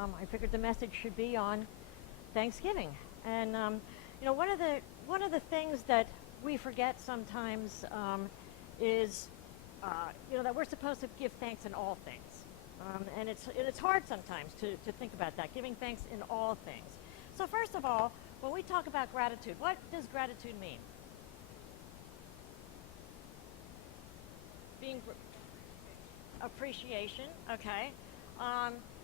I figured the message should be on Thanksgiving. And one of the things that we forget sometimes is that we're supposed to give thanks in all things. And it's hard sometimes to think about that, giving thanks in all things. So first of all, when we talk about gratitude, what does gratitude mean? Appreciation, okay.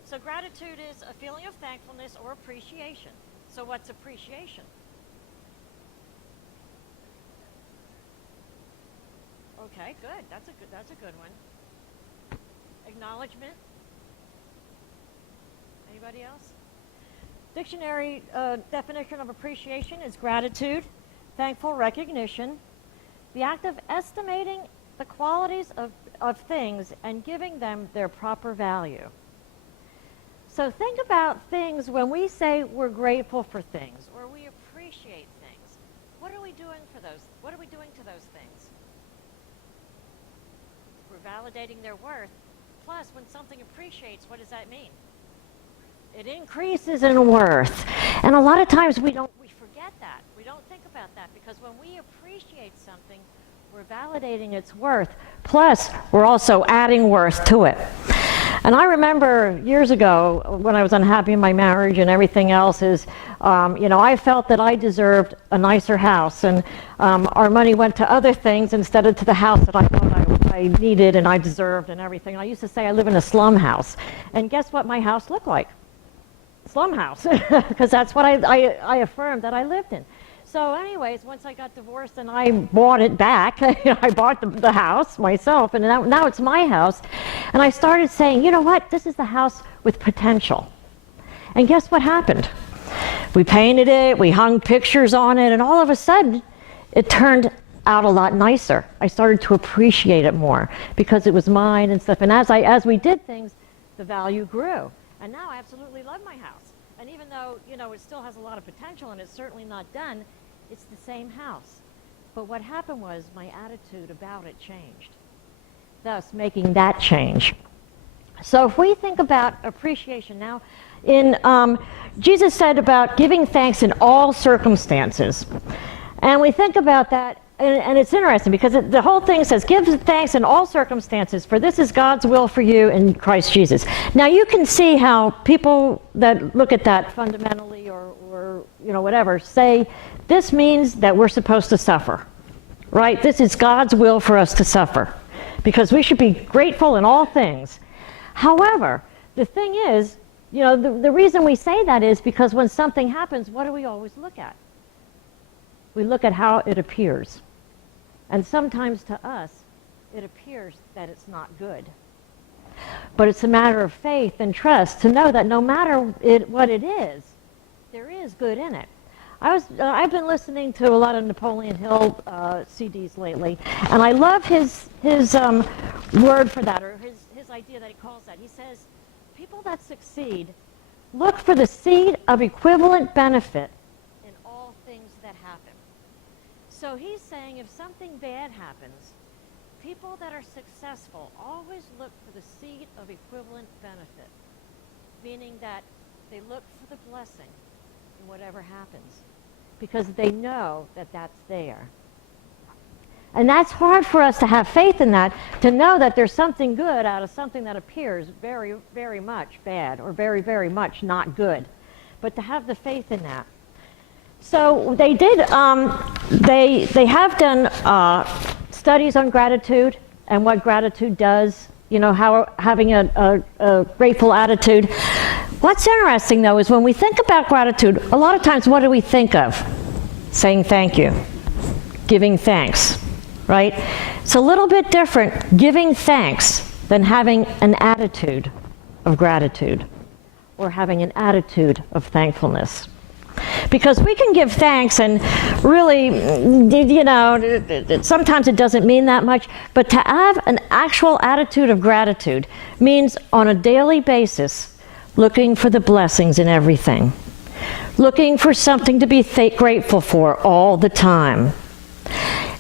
So gratitude is a feeling of thankfulness or appreciation. So what's appreciation? Okay, good. That's a good one. Acknowledgement. Anybody else? Dictionary definition of appreciation is gratitude, thankful recognition, the act of estimating the qualities of things and giving them their proper value. So think about things when we say we're grateful for things or we appreciate things. What are we doing for those? What are we doing to those things? We're validating their worth. Plus, when something appreciates, what does that mean? It increases in worth. And a lot of times we forget that. We don't think about that because when we appreciate something, we're validating its worth. Plus, we're also adding worth to it. And I remember years ago when I was unhappy in my marriage and everything else is, I felt that I deserved a nicer house. And our money went to other things instead of to the house that I thought I needed and I deserved and everything. And I used to say I live in a slum house. And guess what my house looked like? Slum house. Because that's what I affirmed that I lived in. So anyways, once I got divorced and I bought it back, I bought the house myself, and now it's my house. And I started saying, you know what, this is the house with potential. And guess what happened? We painted it, we hung pictures on it, and all of a sudden, it turned out a lot nicer. I started to appreciate it more because it was mine and stuff. And as we did things, the value grew. And now I absolutely love my house. And even though, it still has a lot of potential and it's certainly not done, it's the same house. But what happened was my attitude about it changed, thus making that change. So if we think about appreciation now, Jesus said about giving thanks in all circumstances. And we think about that, and it's interesting because the whole thing says, give thanks in all circumstances, for this is God's will for you in Christ Jesus. Now you can see how people that look at that fundamentally or whatever, say this means that we're supposed to suffer, right? This is God's will for us to suffer because we should be grateful in all things. However, the thing is, the reason we say that is because when something happens, what do we always look at? We look at how it appears. And sometimes to us, it appears that it's not good. But it's a matter of faith and trust to know that no matter what it is, there is good in it. I've been listening to a lot of Napoleon Hill CDs lately, and I love his word for that, or his idea that he calls that. He says, people that succeed look for the seed of equivalent benefit in all things that happen. So he's saying if something bad happens, people that are successful always look for the seed of equivalent benefit, meaning that they look for the blessing in whatever happens because they know that that's there. And that's hard for us to have faith in that, to know that there's something good out of something that appears very, very much bad or very, very much not good. But to have the faith in that. So they did, they have done studies on gratitude and what gratitude does, how having a grateful attitude. What's interesting, though, is when we think about gratitude, a lot of times what do we think of? Saying thank you, giving thanks, right? It's a little bit different giving thanks than having an attitude of gratitude or having an attitude of thankfulness. Because we can give thanks and really, sometimes it doesn't mean that much, but to have an actual attitude of gratitude means on a daily basis looking for the blessings in everything, looking for something to be grateful for all the time.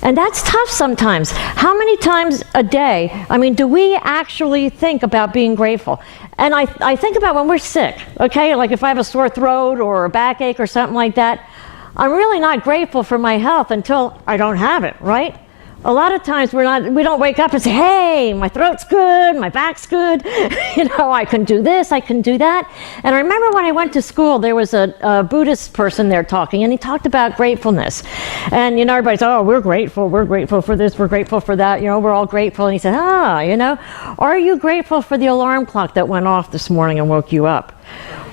And that's tough sometimes. How many times a day, I mean, do we actually think about being grateful? And I think about when we're sick, okay? Like if I have a sore throat or a backache or something like that, I'm really not grateful for my health until I don't have it, right? A lot of times we don't wake up and say, hey, my throat's good, my back's good, I can do this, I can do that. And I remember when I went to school, there was a Buddhist person there talking, and he talked about gratefulness. And, everybody's, oh, we're grateful for this, we're grateful for that, we're all grateful. And he said, are you grateful for the alarm clock that went off this morning and woke you up?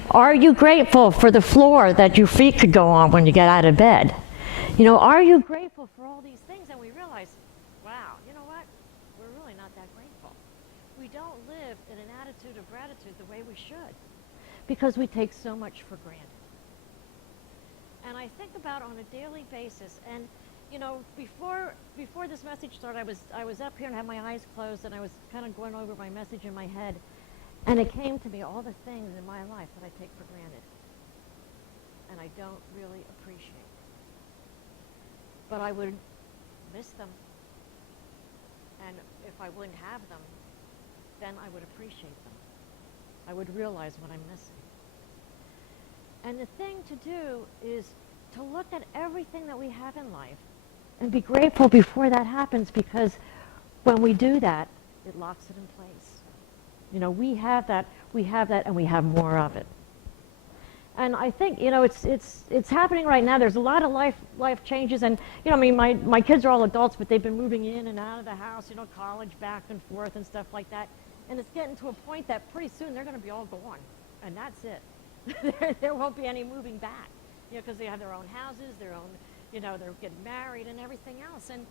Are you grateful for the floor that your feet could go on when you get out of bed? Are you grateful for all these things? And we realize, wow, you know what? We're really not that grateful. We don't live in an attitude of gratitude the way we should because we take so much for granted. And I think about on a daily basis, and before this message started, I was up here and had my eyes closed, and I was kind of going over my message in my head, and it came to me all the things in my life that I take for granted, and I don't really appreciate. But I would miss them. And if I wouldn't have them, then I would appreciate them. I would realize what I'm missing. And the thing to do is to look at everything that we have in life and be grateful before that happens, because when we do that, it locks it in place. We have that, and we have more of it. And I think, it's happening right now. There's a lot of life changes, and, my kids are all adults, but they've been moving in and out of the house, college back and forth and stuff like that. And it's getting to a point that pretty soon they're going to be all gone, and that's it. there won't be any moving back, because they have their own houses, their own, they're getting married and everything else. And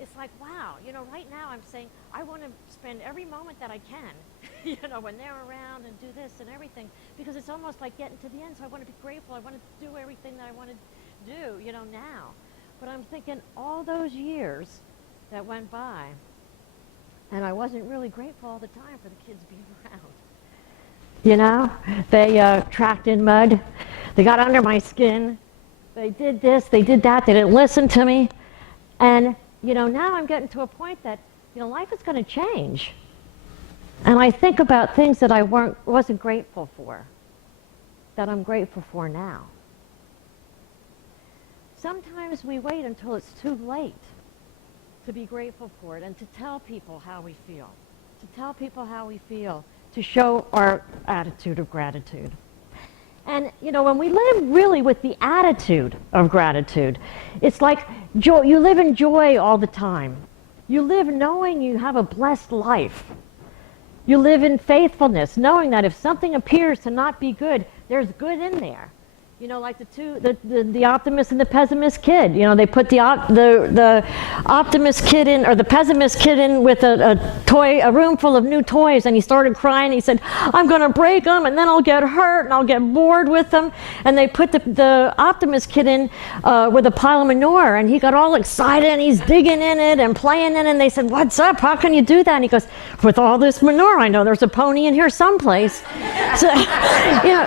it's like, wow, right now I'm saying I want to spend every moment that I can, when they're around, and do this and everything, because it's almost like getting to the end. So I want to be grateful. I want to do everything that I want to do, now. But I'm thinking all those years that went by, and I wasn't really grateful all the time for the kids being around. They tracked in mud. They got under my skin. They did this, they did that. They didn't listen to me. And now I'm getting to a point that, life is going to change. And I think about things that I wasn't grateful for, that I'm grateful for now. Sometimes we wait until it's too late to be grateful for it and to tell people how we feel. To show our attitude of gratitude. And, when we live really with the attitude of gratitude, it's like joy. You live in joy all the time. You live knowing you have a blessed life. You live in faithfulness, knowing that if something appears to not be good, there's good in there. Like the optimist and the pessimist kid. They put the optimist kid in, or the pessimist kid in, with a room full of new toys, and he started crying. He said, I'm going to break them, and then I'll get hurt, and I'll get bored with them. And they put the optimist kid in with a pile of manure, and he got all excited, and he's digging in it and playing in it, and they said, what's up? How can you do that? And he goes, with all this manure, I know there's a pony in here someplace. So,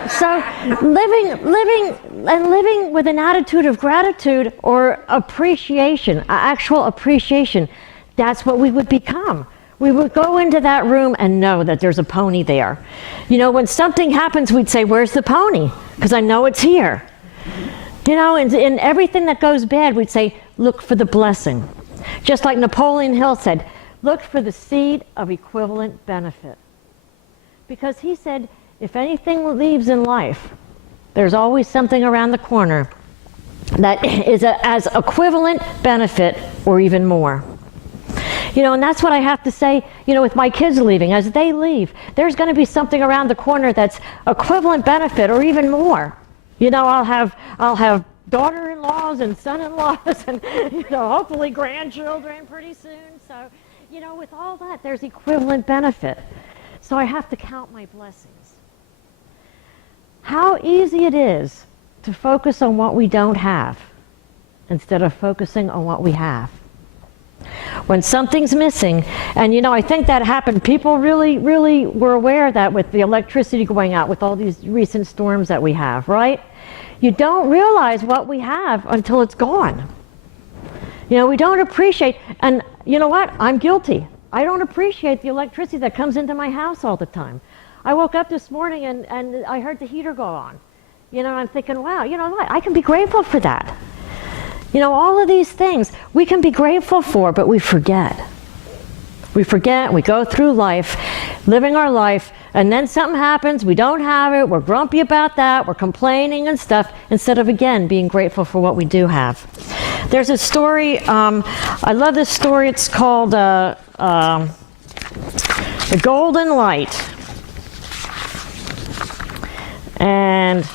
so living with an attitude of gratitude or appreciation, actual appreciation, that's what we would become. We would go into that room and know that there's a pony there. When something happens, we'd say, where's the pony? Because I know it's here. And in everything that goes bad, we'd say, look for the blessing. Just like Napoleon Hill said, look for the seed of equivalent benefit. Because he said, if anything leaves in life, there's always something around the corner that is as equivalent benefit or even more. And that's what I have to say, with my kids leaving. As they leave, there's going to be something around the corner that's equivalent benefit or even more. I'll have daughter-in-laws and son-in-laws and, hopefully grandchildren pretty soon. So, with all that, there's equivalent benefit. So I have to count my blessings. How easy it is to focus on what we don't have instead of focusing on what we have. When something's missing, and I think that happened, people really were aware of that with the electricity going out, with all these recent storms that we have, right? You don't realize what we have until it's gone. You know, we don't appreciate, and you know what? I'm guilty. I don't appreciate the electricity that comes into my house all the time. I woke up this morning and I heard the heater go on. You know, I'm thinking, wow, you know what? I can be grateful for that. You know, all of these things we can be grateful for, but we forget. We forget, we go through life, living our life, and then something happens, we don't have it, we're grumpy about that, we're complaining and stuff, instead of, again, being grateful for what we do have. There's a story, I love this story, it's called The Golden Light. And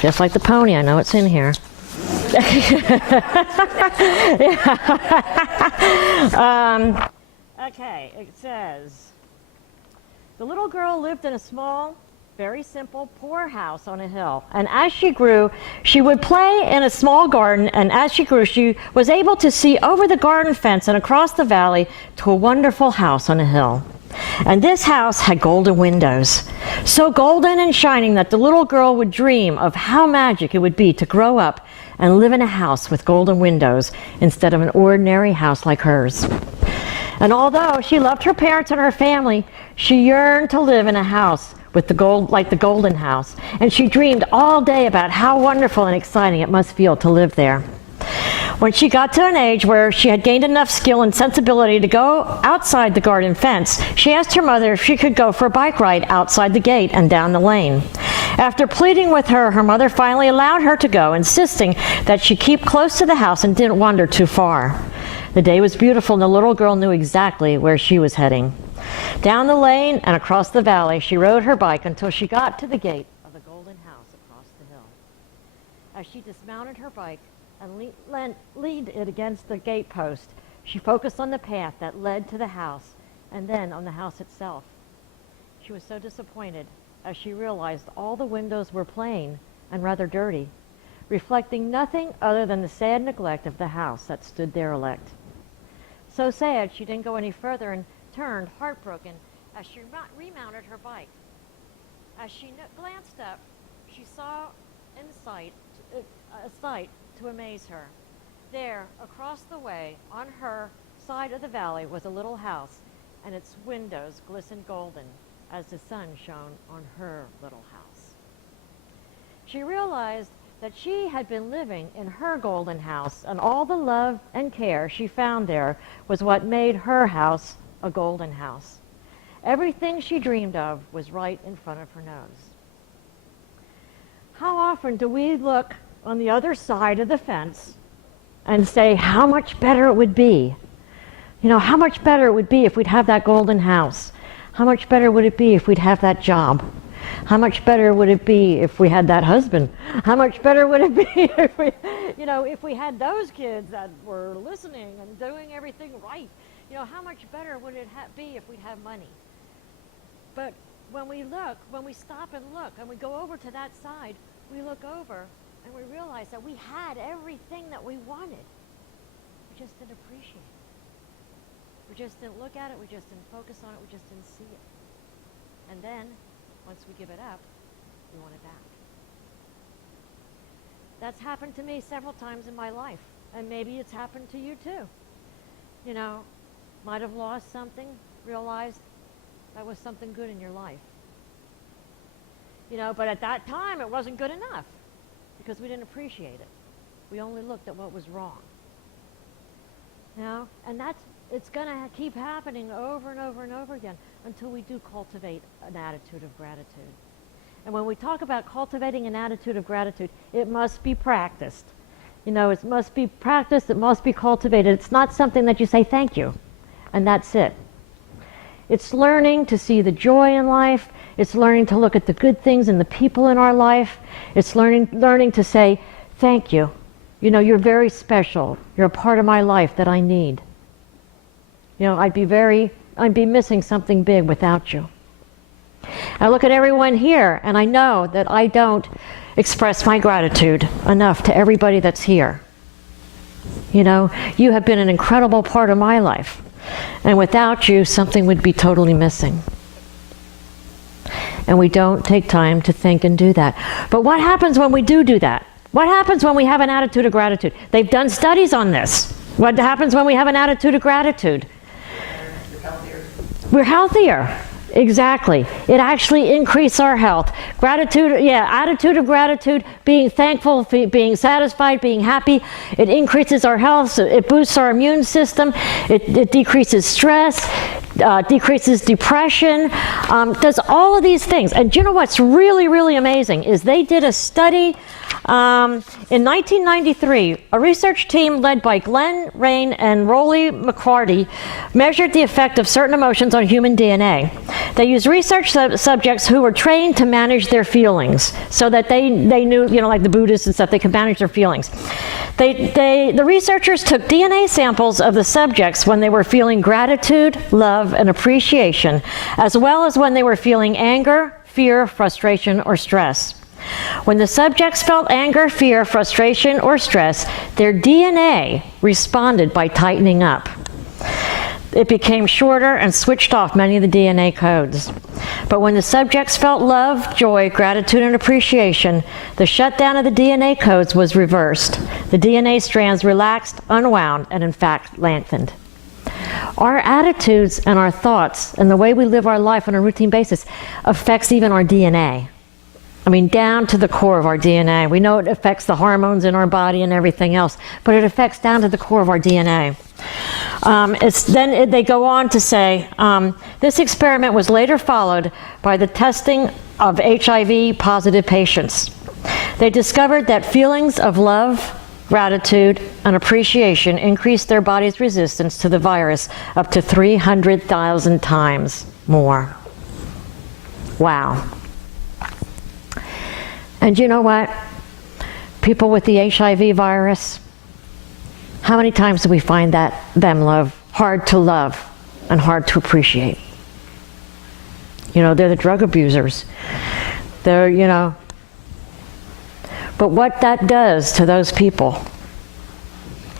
just like the pony, I know it's in here. Okay, it says, the little girl lived in a small, very simple, poor house on a hill. And as she grew, she would play in a small garden, and as she grew, she was able to see over the garden fence and across the valley to a wonderful house on a hill. And this house had golden windows, so golden and shining that the little girl would dream of how magic it would be to grow up and live in a house with golden windows instead of an ordinary house like hers. And although she loved her parents and her family, she yearned to live in a house with like the golden house, and she dreamed all day about how wonderful and exciting it must feel to live there. When she got to an age where she had gained enough skill and sensibility to go outside the garden fence, she asked her mother if she could go for a bike ride outside the gate and down the lane. After pleading with her, her mother finally allowed her to go, insisting that she keep close to the house and didn't wander too far. The day was beautiful, and the little girl knew exactly where she was heading. Down the lane and across the valley, she rode her bike until she got to the gate of the golden house across the hill. As she dismounted her bike and leaned it against the gate post, she focused on the path that led to the house and then on the house itself. She was so disappointed as she realized all the windows were plain and rather dirty, reflecting nothing other than the sad neglect of the house that stood derelict. So sad, she didn't go any further and turned, heartbroken, as she remounted her bike. As she glanced up, she saw in sight a sight to amaze her. There, across the way, on her side of the valley, was a little house, and its windows glistened golden as the sun shone on her little house. She realized that she had been living in her golden house, and all the love and care she found there was what made her house a golden house. Everything she dreamed of was right in front of her nose. How often do we look on the other side of the fence and say how much better it would be? You know, how much better it would be if we'd have that golden house. How much better would it be if we'd have that job? How much better would it be if we had that husband? How much better would it be if we, if we had those kids that were listening and doing everything right? You know, how much better would it be if we'd have money? But when we stop and look, and we go over to that side, we look over and we realize that we had everything that we wanted. We just didn't appreciate it. We just didn't look at it, we just didn't focus on it, we just didn't see it. And then, once we give it up, we want it back. That's happened to me several times in my life, and maybe it's happened to you too. You know, might have lost something, realized that was something good in your life. You know, but at that time it wasn't good enough because we didn't appreciate it. We only looked at what was wrong. You know, and it's going to keep happening over and over and over again until we do cultivate an attitude of gratitude. And when we talk about cultivating an attitude of gratitude, it must be practiced. You know, it must be practiced, it must be cultivated. It's not something that you say thank you, and that's it. It's learning to see the joy in life. It's learning to look at the good things and the people in our life. It's learning to say thank you. You know, you're very special. You're a part of my life that I need. You know, I'd be missing something big without you. I look at everyone here, and I know that I don't express my gratitude enough to everybody that's here. You know, you have been an incredible part of my life, and without you, something would be totally missing. And we don't take time to think and do that. But what happens when we do that? What happens when we have an attitude of gratitude? They've done studies on this. What happens when we have an attitude of gratitude? You're healthier. We're healthier. Exactly. It actually increases our health. Gratitude, attitude of gratitude, being thankful, being satisfied, being happy. It increases our health. So it boosts our immune system. It decreases stress, decreases depression, does all of these things. And do you know what's really, really amazing is they did a study in 1993. A research team led by Glenn Rain and Rolly McCarty measured the effect of certain emotions on human DNA. They used research subjects who were trained to manage their feelings so that they knew, like the Buddhists and stuff, they could manage their feelings. The researchers took DNA samples of the subjects when they were feeling gratitude, love, and appreciation, as well as when they were feeling anger, fear, frustration, or stress. When the subjects felt anger, fear, frustration, or stress, their DNA responded by tightening up. It became shorter and switched off many of the DNA codes. But when the subjects felt love, joy, gratitude, and appreciation, the shutdown of the DNA codes was reversed. The DNA strands relaxed, unwound, and in fact lengthened. Our attitudes and our thoughts and the way we live our life on a routine basis affects even our DNA. I mean, down to the core of our DNA. We know it affects the hormones in our body and everything else, but it affects down to the core of our DNA. They go on to say, this experiment was later followed by the testing of HIV-positive patients. They discovered that feelings of love, gratitude, and appreciation increased their body's resistance to the virus up to 300,000 times more. Wow. And you know what? People with the HIV virus, how many times do we find them hard to love and hard to appreciate? They're the drug abusers. But what that does to those people,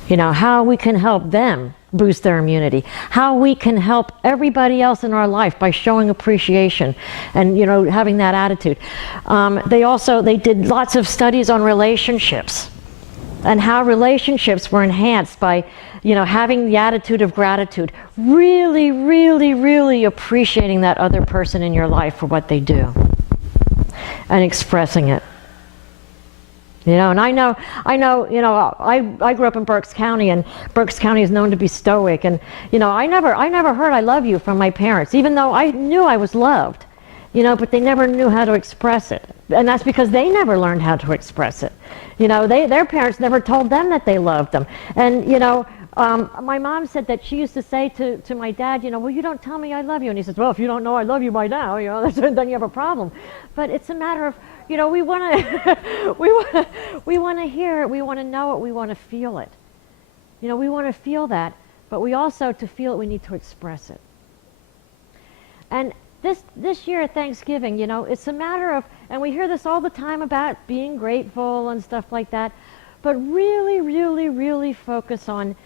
how we can help them boost their immunity, how we can help everybody else in our life by showing appreciation and having that attitude. They did lots of studies on relationships and how relationships were enhanced by having the attitude of gratitude, really, really, really appreciating that other person in your life for what they do and expressing it. And I grew up in Berks County, and Berks County is known to be stoic. And, I never heard "I love you" from my parents, even though I knew I was loved, but they never knew how to express it. And that's because they never learned how to express it. Their parents never told them that they loved them. And, my mom said that she used to say to my dad, well, you don't tell me I love you. And he says, well, if you don't know I love you by now, then you have a problem. But it's a matter of, we want to we want to hear it, we want to know it, we want to feel it. We want to feel that, but we also, to feel it, we need to express it. And this year at Thanksgiving, it's a matter of, and we hear this all the time about being grateful and stuff like that, but really, really, really focus on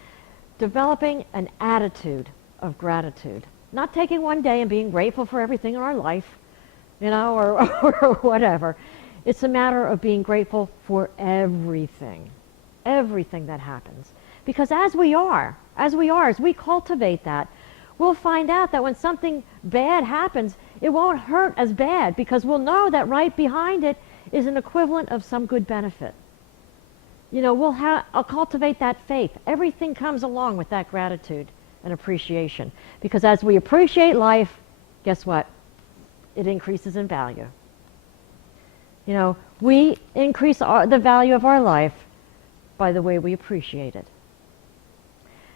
developing an attitude of gratitude. Not taking one day and being grateful for everything in our life, or whatever. It's a matter of being grateful for everything that happens. Because as we we cultivate that, we'll find out that when something bad happens, it won't hurt as bad, because we'll know that right behind it is an equivalent of some good benefit. I'll cultivate that faith. Everything comes along with that gratitude and appreciation. Because as we appreciate life, guess what? It increases in value. We increase the value of our life by the way we appreciate it.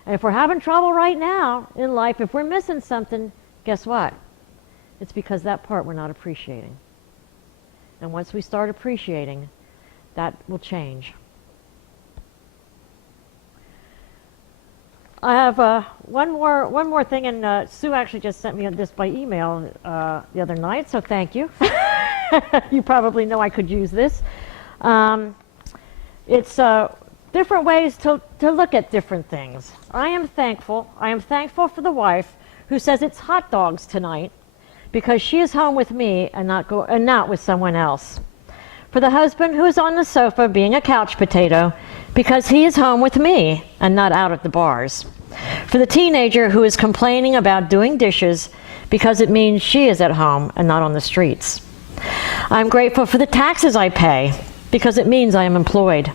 And if we're having trouble right now in life, if we're missing something, guess what? It's because that part we're not appreciating. And once we start appreciating, that will change. I have one more thing, and Sue actually just sent me this by email the other night, so thank you. You probably know I could use this. It's different ways to look at different things. I am thankful. I am thankful for the wife who says it's hot dogs tonight because she is home with me and not with someone else. For the husband who is on the sofa being a couch potato because he is home with me and not out at the bars. For the teenager who is complaining about doing dishes because it means she is at home and not on the streets. I'm grateful for the taxes I pay because it means I am employed.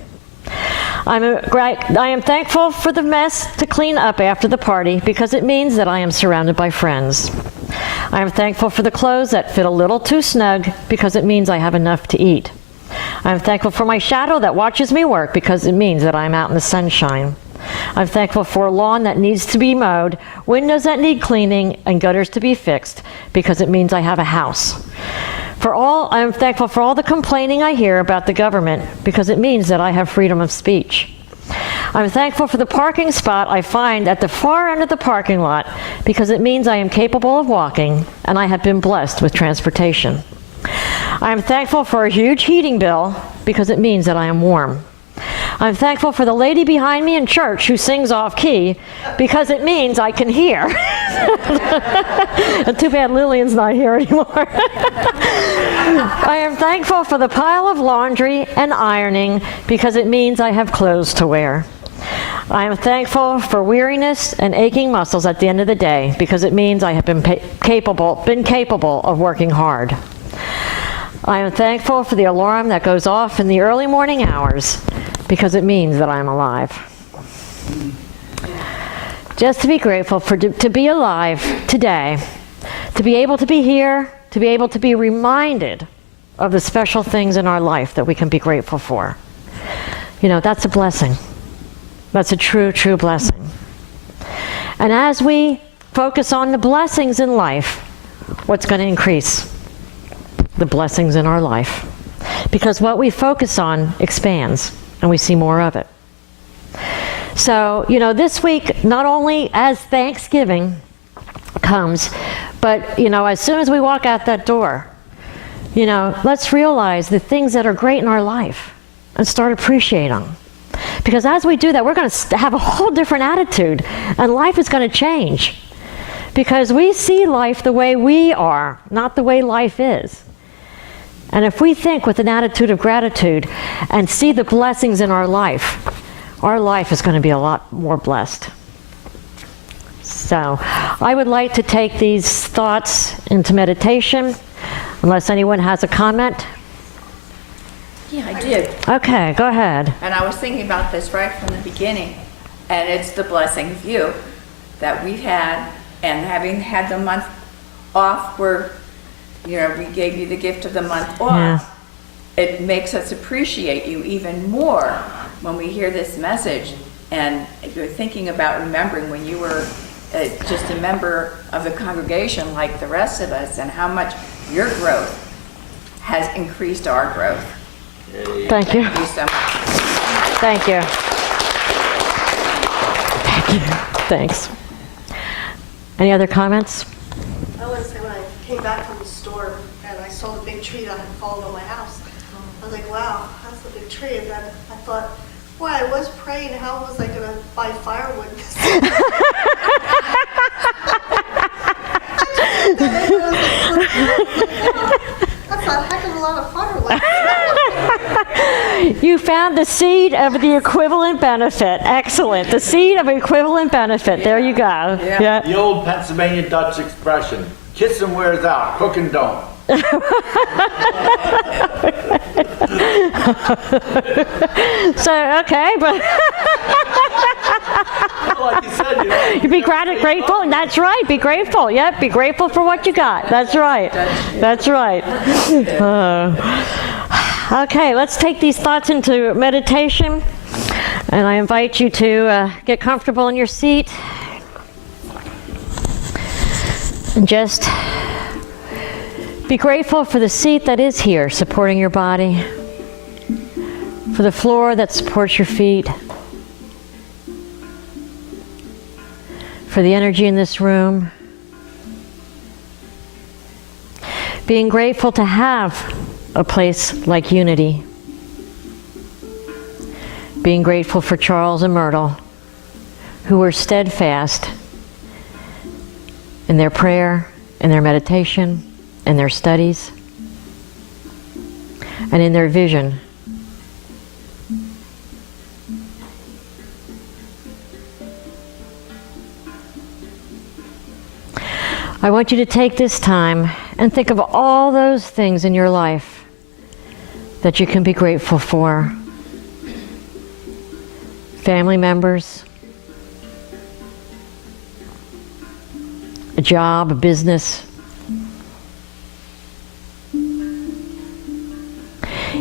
I am thankful for the mess to clean up after the party because it means that I am surrounded by friends. I am thankful for the clothes that fit a little too snug because it means I have enough to eat. I'm thankful for my shadow that watches me work because it means that I'm out in the sunshine. I'm thankful for a lawn that needs to be mowed, windows that need cleaning, and gutters to be fixed because it means I have a house. I'm thankful for all the complaining I hear about the government because it means that I have freedom of speech. I'm thankful for the parking spot I find at the far end of the parking lot because it means I am capable of walking and I have been blessed with transportation. I am thankful for a huge heating bill because it means that I am warm. I'm thankful for the lady behind me in church who sings off key because it means I can hear. Too bad Lillian's not here anymore. I am thankful for the pile of laundry and ironing because it means I have clothes to wear. I am thankful for weariness and aching muscles at the end of the day because it means I have been capable of working hard. I am thankful for the alarm that goes off in the early morning hours because it means that I'm alive. Just to be grateful to be alive today, to be able to be here, to be able to be reminded of the special things in our life that we can be grateful for. You know, that's a blessing. That's a true, true blessing. And as we focus on the blessings in life, what's going to increase? The blessings in our life. Because what we focus on expands, and we see more of it. So, you know, this week, not only as Thanksgiving comes, but, you know, as soon as we walk out that door, you know, let's realize the things that are great in our life and start appreciating them. Because as we do that, we're going to have a whole different attitude, and life is going to change. Because we see life the way we are, not the way life is. And if we think with an attitude of gratitude and see the blessings in our life is going to be a lot more blessed. So I would like to take these thoughts into meditation, unless anyone has a comment. Yeah, I did. Okay, go ahead. And I was thinking about this right from the beginning. And it's the blessing of you that we've had, and having had the month off where, you know, we gave you the gift of the month off. Yeah. It makes us appreciate you even more when we hear this message. And you're thinking about remembering when you were just a member of the congregation like the rest of us, and how much your growth has increased our growth. Thank you. Thank you so much. Thank you. Thank you. Thanks. Any other comments? I want to say, when I came back from the store and I saw the big tree that had fallen on my house, I was like, wow, that's a big tree. And then I thought, boy, I was praying, how was I going to buy firewood? That's a heck of a lot of firewood. You found the seed of the equivalent benefit. Excellent. The seed of equivalent benefit. There you go. Yeah. The old Pennsylvania Dutch expression, kissing wears out, cooking don't. So, okay, but Like you said, you know. you be grateful. That's right. Be grateful. Yep. Be grateful for what you got. That's right. That's right. Okay, let's take these thoughts into meditation. And I invite you to get comfortable in your seat. And just be grateful for the seat that is here, supporting your body. For the floor that supports your feet. For the energy in this room. Being grateful to have a place like Unity. Being grateful for Charles and Myrtle, who were steadfast in their prayer, in their meditation, in their studies. and in their vision. I want you to take this time and think of all those things in your life that you can be grateful for. Family members, a job, a business,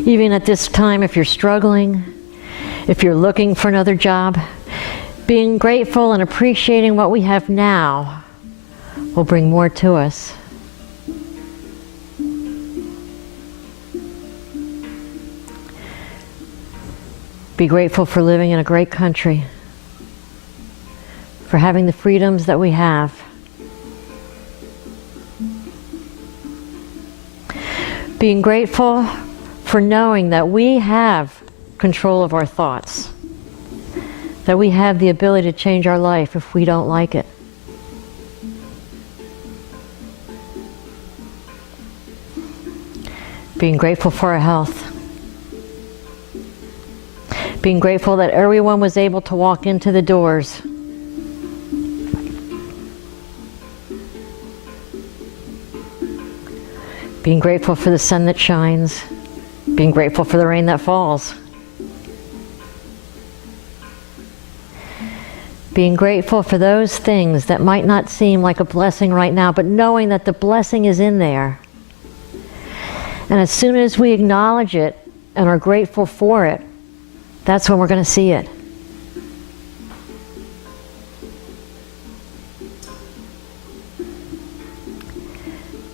even at this time if you're struggling, if you're looking for another job, being grateful and appreciating what we have now will bring more to us. Be grateful for living in a great country, for having the freedoms that we have. Being grateful for knowing that we have control of our thoughts, that we have the ability to change our life if we don't like it. Being grateful for our health. Being grateful that everyone was able to walk into the doors. Being grateful for the sun that shines. Being grateful for the rain that falls. Being grateful for those things that might not seem like a blessing right now, but knowing that the blessing is in there. And as soon as we acknowledge it and are grateful for it, that's when we're going to see it.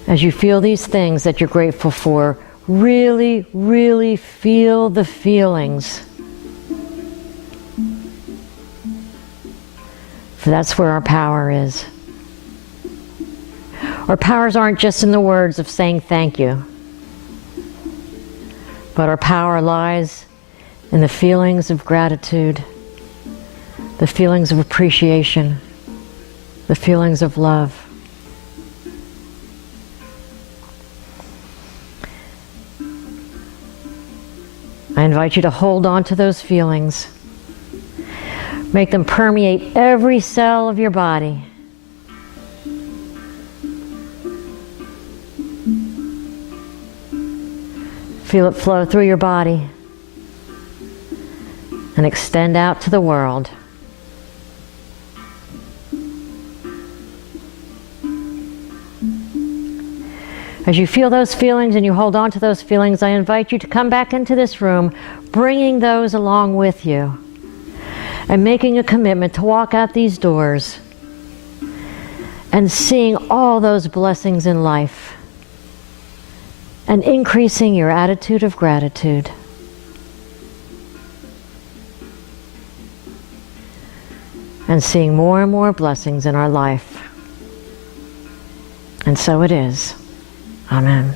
As you feel these things that you're grateful for, really, really feel the feelings. For that's where our power is. Our powers aren't just in the words of saying thank you, but our power lies in the feelings of gratitude, the feelings of appreciation, the feelings of love. I invite you to hold on to those feelings. Make them permeate every cell of your body. Feel it flow through your body and extend out to the world. As you feel those feelings and you hold on to those feelings, I invite you to come back into this room, bringing those along with you, and making a commitment to walk out these doors and seeing all those blessings in life and increasing your attitude of gratitude. And seeing more and more blessings in our life. And so it is. Amen.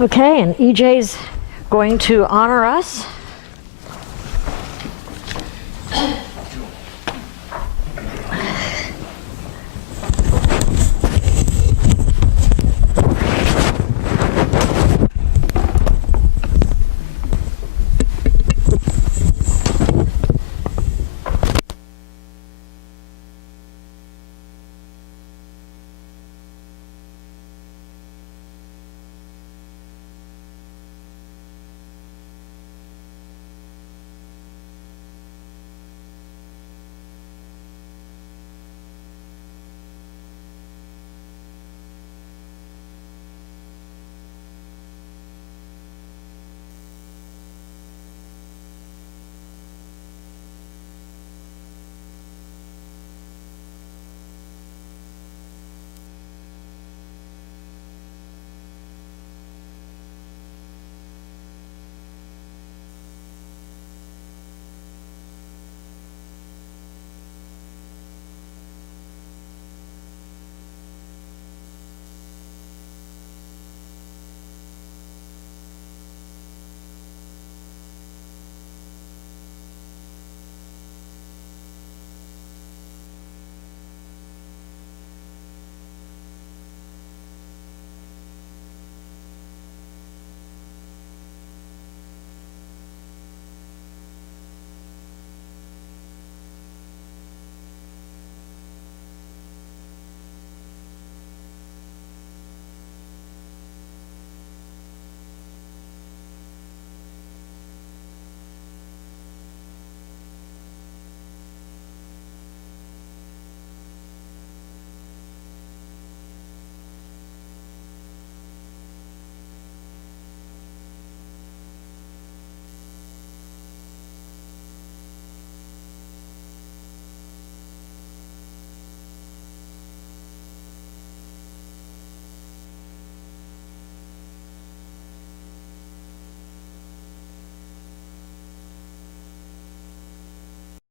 Okay, and EJ's going to honor us.